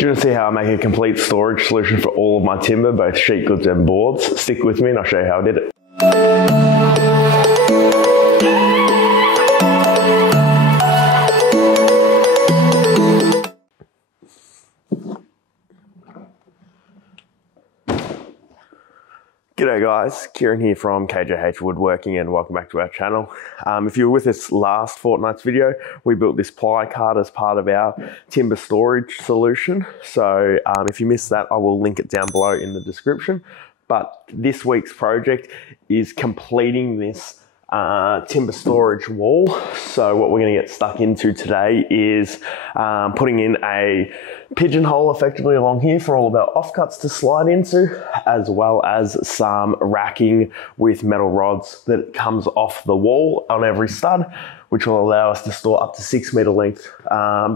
Do you want to see how I make a complete storage solution for all of my timber, both sheet goods and boards? Stick with me and I'll show you how I did it. G'day guys, Kieran here from KJH Woodworking and welcome back to our channel. If you were with us last fortnight's video, we built this ply cart as part of our timber storage solution. So if you missed that, I will link it down below in the description. But this week's project is completing this timber storage wall. So what we're going to get stuck into today is putting in a pigeonhole effectively along here for all of our offcuts to slide into, as well as some racking with metal rods that comes off the wall on every stud, which will allow us to store up to 6 meter length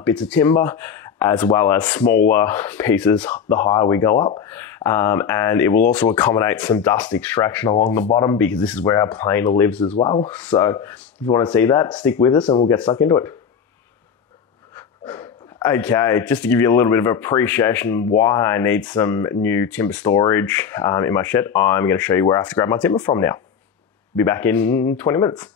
bits of timber, as well as smaller pieces the higher we go up. And it will also accommodate some dust extraction along the bottom because this is where our planer lives as well. So if you want to see that, stick with us and we'll get stuck into it. Okay, just to give you a little bit of appreciation why I need some new timber storage in my shed, I'm going to show you where I have to grab my timber from now. Be back in 20 minutes.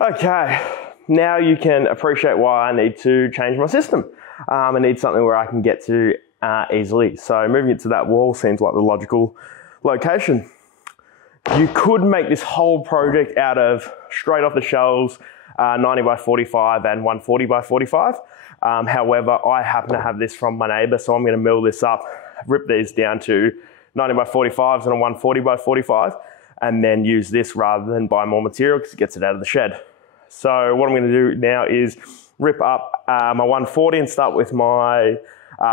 Okay, now you can appreciate why I need to change my system. I need something where I can get to easily. So moving it to that wall seems like the logical location. You could make this whole project out of straight off the shelves 90 by 45 and 140 by 45. However, I happen to have this from my neighbor, so I'm going to mill this up, rip these down to 90 by 45s and a 140 by 45, and then use this rather than buy more material because it gets it out of the shed. So what I'm going to do now is rip up my 140 and start with my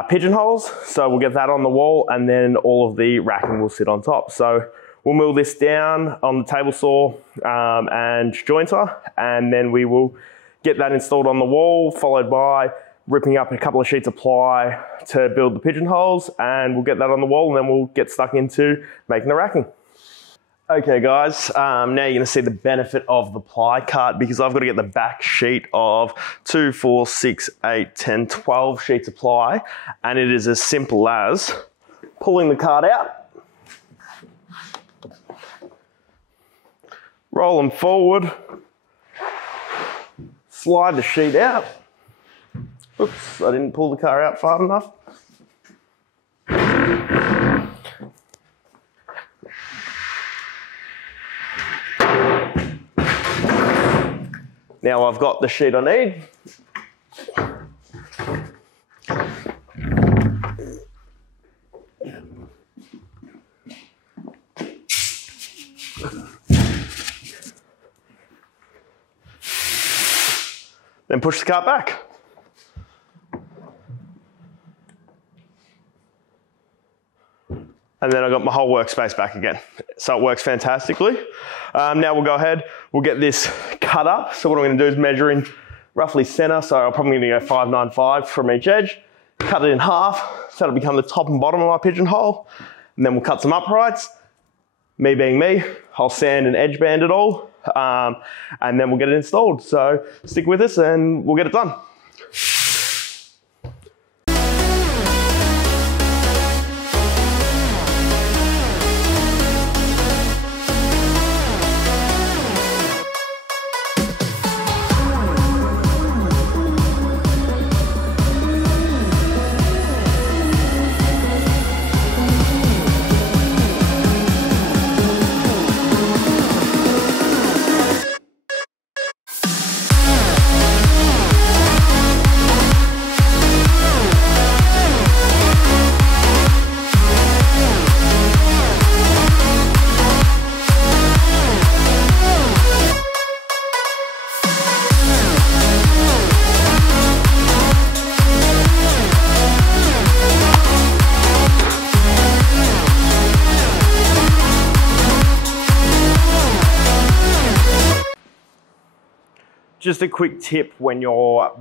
pigeonholes. So we'll get that on the wall and then all of the racking will sit on top. So we'll mill this down on the table saw and jointer, and then we will get that installed on the wall, followed by ripping up a couple of sheets of ply to build the pigeonholes, and we'll get that on the wall and then we'll get stuck into making the racking. Okay guys, now you're going to see the benefit of the ply cart because I've got to get the back sheet of 2, 4, 6, 8, 10, 12 sheets of ply, and it is as simple as pulling the cart out, roll them forward, slide the sheet out. Oops, I didn't pull the car out far enough. Now I've got the sheet I need. Then push the cart back. And then I've got my whole workspace back again. So it works fantastically. Now we'll go ahead, we'll get this cut up. So what I'm gonna do is measure in roughly center. So I'm probably gonna go 595 from each edge, cut it in half. So that'll become the top and bottom of my pigeonhole. And then we'll cut some uprights. Me being me, I'll sand and edge band it all. And then we'll get it installed. So stick with us and we'll get it done. Just a quick tip when you're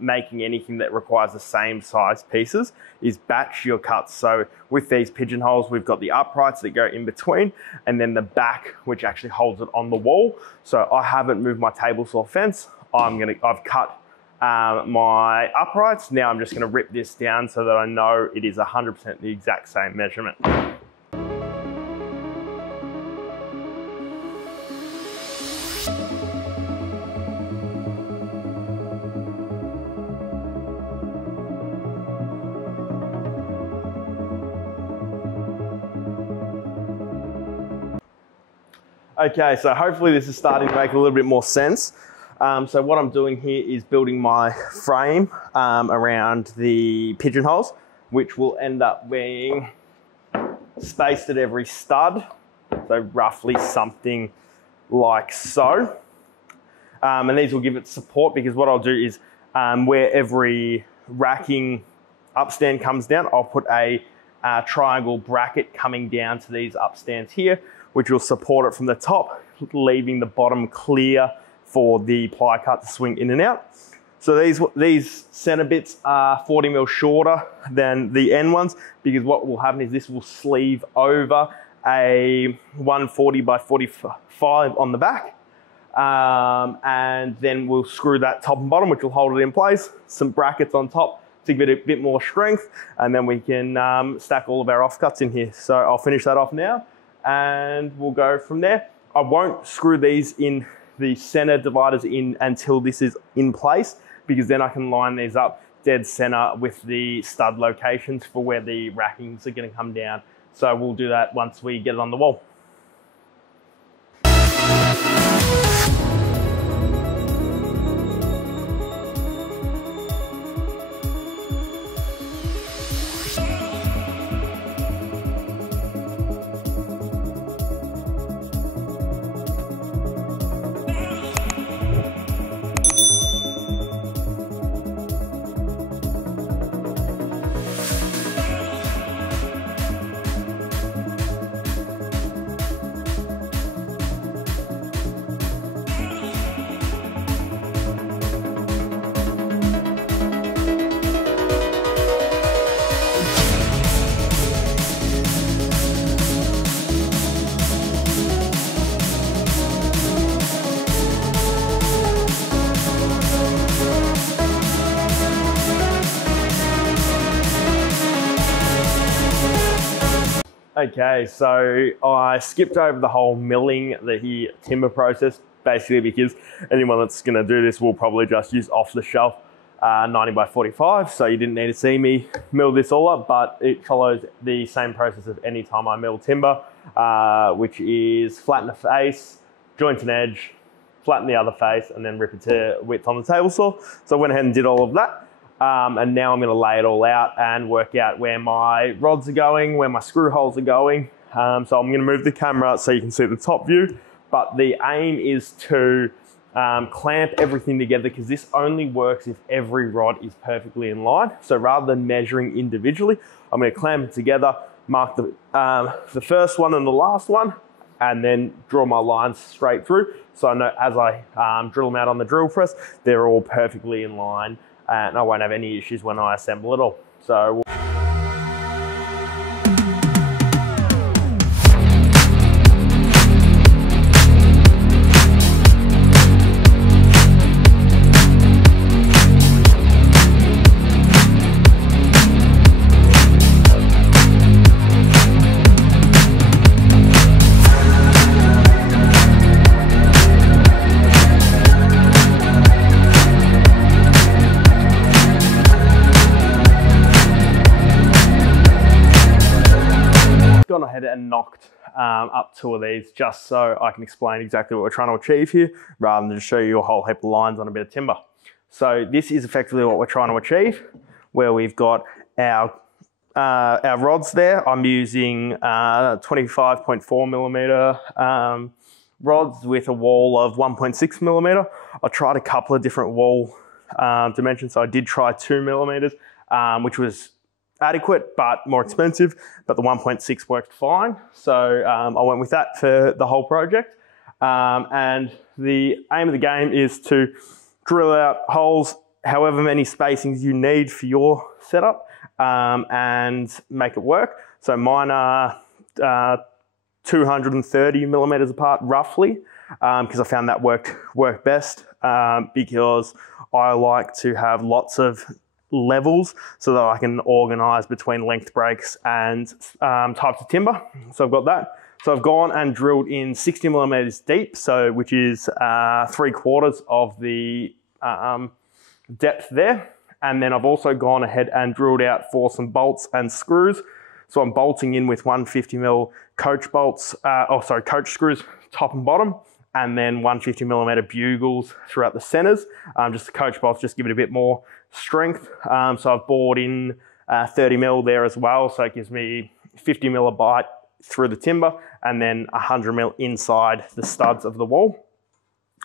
making anything that requires the same size pieces is batch your cuts. So with these pigeonholes, we've got the uprights that go in between and then the back, which actually holds it on the wall. So I haven't moved my table saw fence. I've cut my uprights. Now I'm just gonna rip this down so that I know it is 100% the exact same measurement. Okay, so hopefully this is starting to make a little bit more sense. So what I'm doing here is building my frame around the pigeonholes, which will end up being spaced at every stud. So roughly something like so. And these will give it support, because what I'll do is where every racking upstand comes down, I'll put a triangle bracket coming down to these upstands here, which will support it from the top, leaving the bottom clear for the ply cut to swing in and out. So these center bits are 40 mil shorter than the end ones, because what will happen is this will sleeve over a 140 by 45 on the back. And then we'll screw that top and bottom, which will hold it in place, some brackets on top to give it a bit more strength, and then we can stack all of our offcuts in here. So I'll finish that off now, and we'll go from there. I won't screw these in the center dividers in until this is in place, because then I can line these up dead center with the stud locations for where the rackings are going to come down. So we'll do that once we get it on the wall. Okay, so I skipped over the whole milling the timber process, basically because anyone that's going to do this will probably just use off-the-shelf 90 by 45, so you didn't need to see me mill this all up, but it follows the same process of any time I mill timber, which is flatten the face, joint an edge, flatten the other face, and then rip it to width on the table saw. So I went ahead and did all of that. And now I'm going to lay it all out and work out where my rods are going, where my screw holes are going. So I'm going to move the camera so you can see the top view. But the aim is to clamp everything together, because this only works if every rod is perfectly in line. So rather than measuring individually, I'm going to clamp it together, mark the first one and the last one, and then draw my lines straight through. So I know as I drill them out on the drill press, they're all perfectly in line, and I won't have any issues when I assemble it all. So gone ahead and knocked up 2 of these just so I can explain exactly what we're trying to achieve here, rather than just show you a whole heap of lines on a bit of timber. So this is effectively what we're trying to achieve, where we've got our rods there. I'm using 25.4 millimeter rods with a wall of 1.6 millimeter. I tried a couple of different wall dimensions. So I did try 2 millimeters, which was adequate but more expensive, but the 1.6 worked fine. So I went with that for the whole project. And the aim of the game is to drill out holes however many spacings you need for your setup, and make it work. So mine are 230 millimeters apart roughly, because I found that worked best, because I like to have lots of levels so that I can organize between length breaks and types of timber. So I've got that. So I've gone and drilled in 60 millimeters deep, so which is 3/4 of the depth there. And then I've also gone ahead and drilled out for some bolts and screws. So I'm bolting in with 150mm coach bolts, coach screws, top and bottom, and then 150mm bugles throughout the centers. Just the coach bolts just give it a bit more strength. So I've bored in 30mm there as well, so it gives me 50mm a bite through the timber, and then 100mm inside the studs of the wall.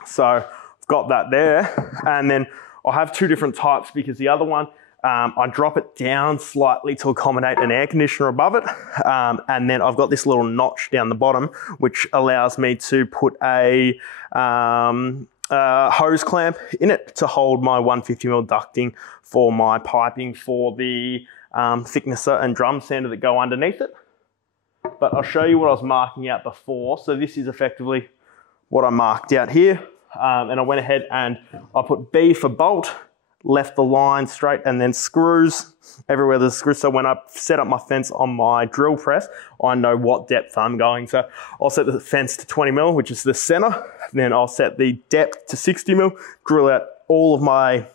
So I've got that there, and then I have two different types because the other one, I drop it down slightly to accommodate an air conditioner above it. And then I've got this little notch down the bottom, which allows me to put a hose clamp in it to hold my 150mm ducting for my piping for the thicknesser and drum sander that go underneath it. But I'll show you what I was marking out before. So this is effectively what I marked out here. And I went ahead and I put B for bolt, left the line straight, and then screws everywhere there's screws. So when I set up my fence on my drill press, I know what depth I'm going. So I'll set the fence to 20mm, which is the center. Then I'll set the depth to 60mm, drill out all of my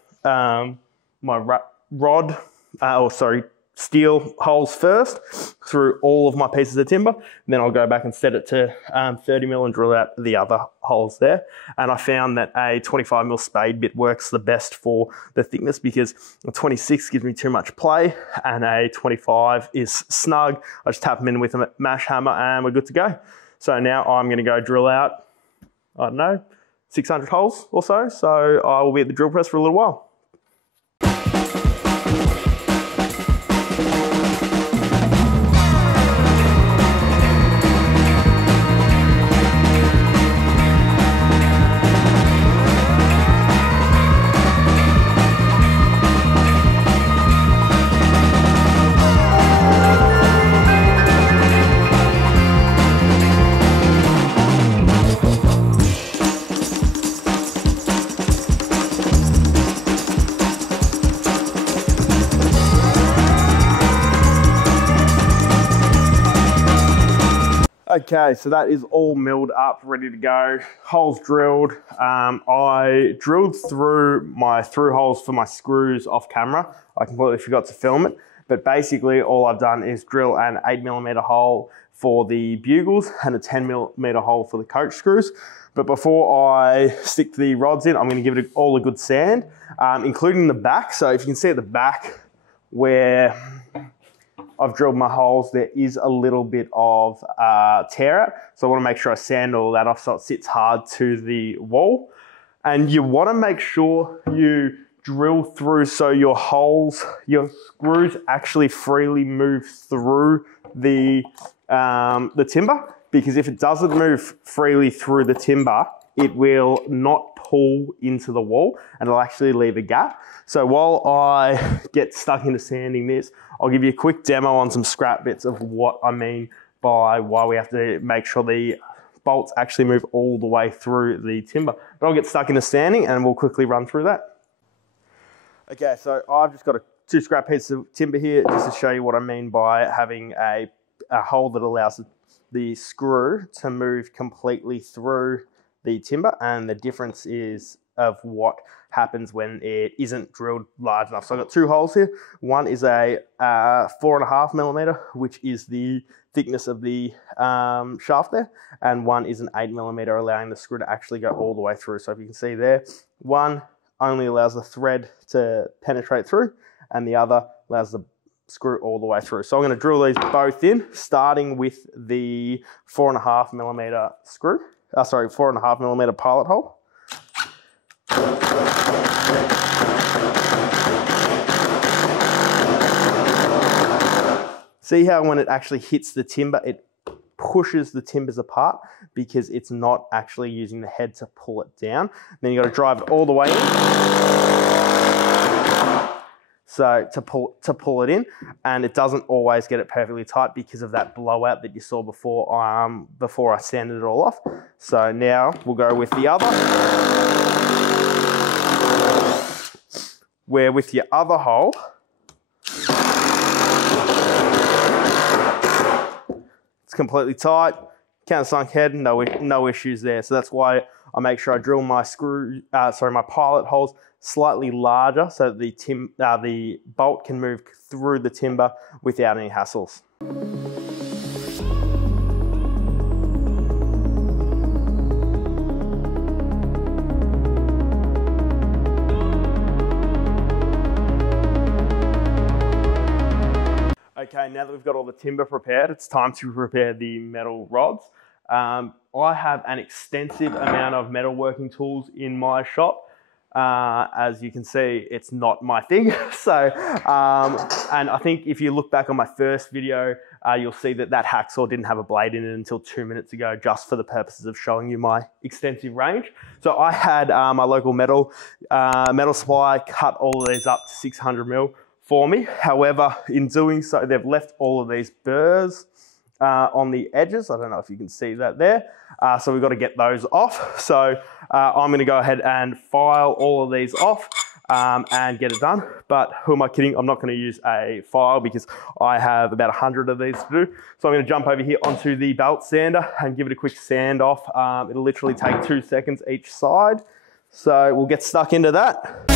steel holes first through all of my pieces of timber. Then I'll go back and set it to 30mm and drill out the other holes there. And I found that a 25mm spade bit works the best for the thickness because a 26 gives me too much play and a 25 is snug. I just tap them in with a mash hammer and we're good to go. So now I'm going to go drill out, I don't know, 600 holes or so. So I will be at the drill press for a little while. Okay, so that is all milled up, ready to go. Holes drilled. I drilled through my through holes for my screws off camera. I completely forgot to film it, but basically all I've done is drill an 8mm hole for the bugles and a 10mm hole for the coach screws. But before I stick the rods in, I'm going to give it all a good sand, including the back. So if you can see at the back where I've drilled my holes, there is a little bit of tear out. So I want to make sure I sand all that off so it sits hard to the wall. And you want to make sure you drill through so your holes, your screws actually freely move through the timber. Because if it doesn't move freely through the timber, it will not pull into the wall and it'll actually leave a gap. So while I get stuck into sanding this, I'll give you a quick demo on some scrap bits of what I mean by why we have to make sure the bolts actually move all the way through the timber. But I'll get stuck into sanding and we'll quickly run through that. Okay, so I've just got two scrap pieces of timber here just to show you what I mean by having a hole that allows the screw to move completely through the timber, and the difference is of what happens when it isn't drilled large enough. So I've got two holes here. One is a 4.5mm, which is the thickness of the shaft there, and one is an 8mm, allowing the screw to actually go all the way through. So if you can see there, one only allows the thread to penetrate through, and the other allows the screw all the way through. So I'm going to drill these both in, starting with the 4.5mm screw. 4.5mm pilot hole. See how when it actually hits the timber, it pushes the timbers apart because it's not actually using the head to pull it down. Then you got to drive it all the way in. So to pull it in, and it doesn't always get it perfectly tight because of that blowout that you saw before I sanded it all off. So now we'll go with the other, where with your other hole, it's completely tight, countersunk head, no issues there. So that's why I make sure I drill my my pilot holes slightly larger so that the bolt can move through the timber without any hassles. Okay, now that we've got all the timber prepared, it's time to prepare the metal rods. I have an extensive amount of metalworking tools in my shop. As you can see, it's not my thing. So, and I think if you look back on my first video, you'll see that that hacksaw didn't have a blade in it until 2 minutes ago, just for the purposes of showing you my extensive range. So I had my local metal supplier cut all of these up to 600 mil for me. However, in doing so, they've left all of these burrs on the edges. I don't know if you can see that there. So we've got to get those off. So I'm going to go ahead and file all of these off and get it done. But who am I kidding? I'm not going to use a file because I have about 100 of these to do. So I'm going to jump over here onto the belt sander and give it a quick sand off. It'll literally take 2 seconds each side. So we'll get stuck into that.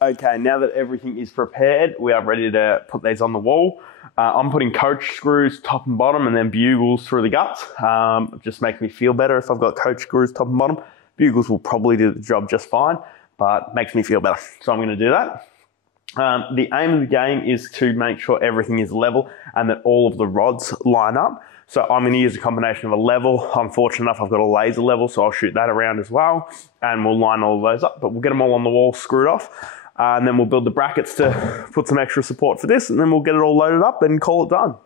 Okay, now that everything is prepared, we are ready to put these on the wall. I'm putting coach screws top and bottom and then bugles through the guts. Just makes me feel better if I've got coach screws top and bottom. Bugles will probably do the job just fine, but makes me feel better. So I'm going to do that. The aim of the game is to make sure everything is level and that all of the rods line up. So I'm going to use a combination of a level. I'm fortunate enough I've got a laser level, so I'll shoot that around as well, and we'll line all of those up, but we'll get them all on the wall screwed off. And then we'll build the brackets to put some extra support for this, and then we'll get it all loaded up and call it done.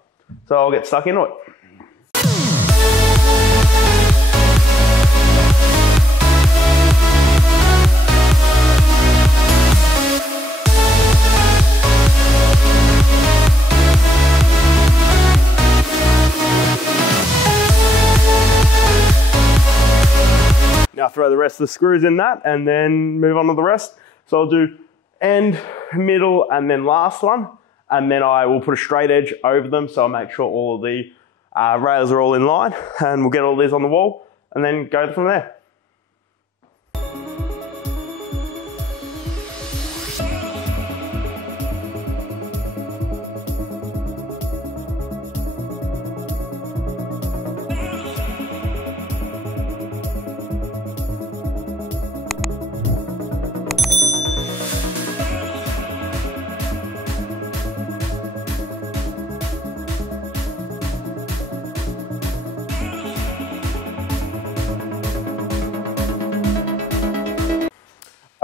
So I'll get stuck into it. Now throw the rest of the screws in that and then move on to the rest. So I'll do end, middle, and then last one. And then I will put a straight edge over them, so I'll make sure all of the rails are all in line, and we'll get all these on the wall and then go from there.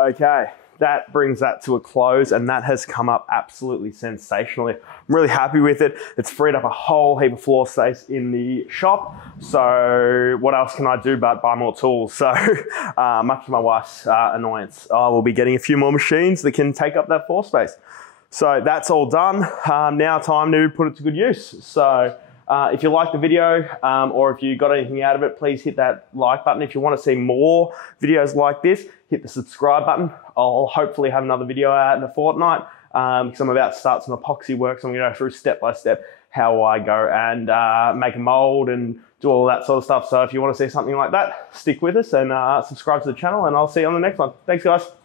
Okay, that brings that to a close, and that has come up absolutely sensationally. I'm really happy with it. It's freed up a whole heap of floor space in the shop. So what else can I do but buy more tools? So much to my wife's annoyance, I will be getting a few more machines that can take up that floor space. So that's all done. Now time to put it to good use. So If you like the video or if you got anything out of it, please hit that like button. If you want to see more videos like this, hit the subscribe button. I'll hopefully have another video out in a fortnight because I'm about to start some epoxy work, so I'm going to go through step by step how I go and make a mold and do all that sort of stuff. So if you want to see something like that, stick with us and subscribe to the channel, and I'll see you on the next one. Thanks, guys.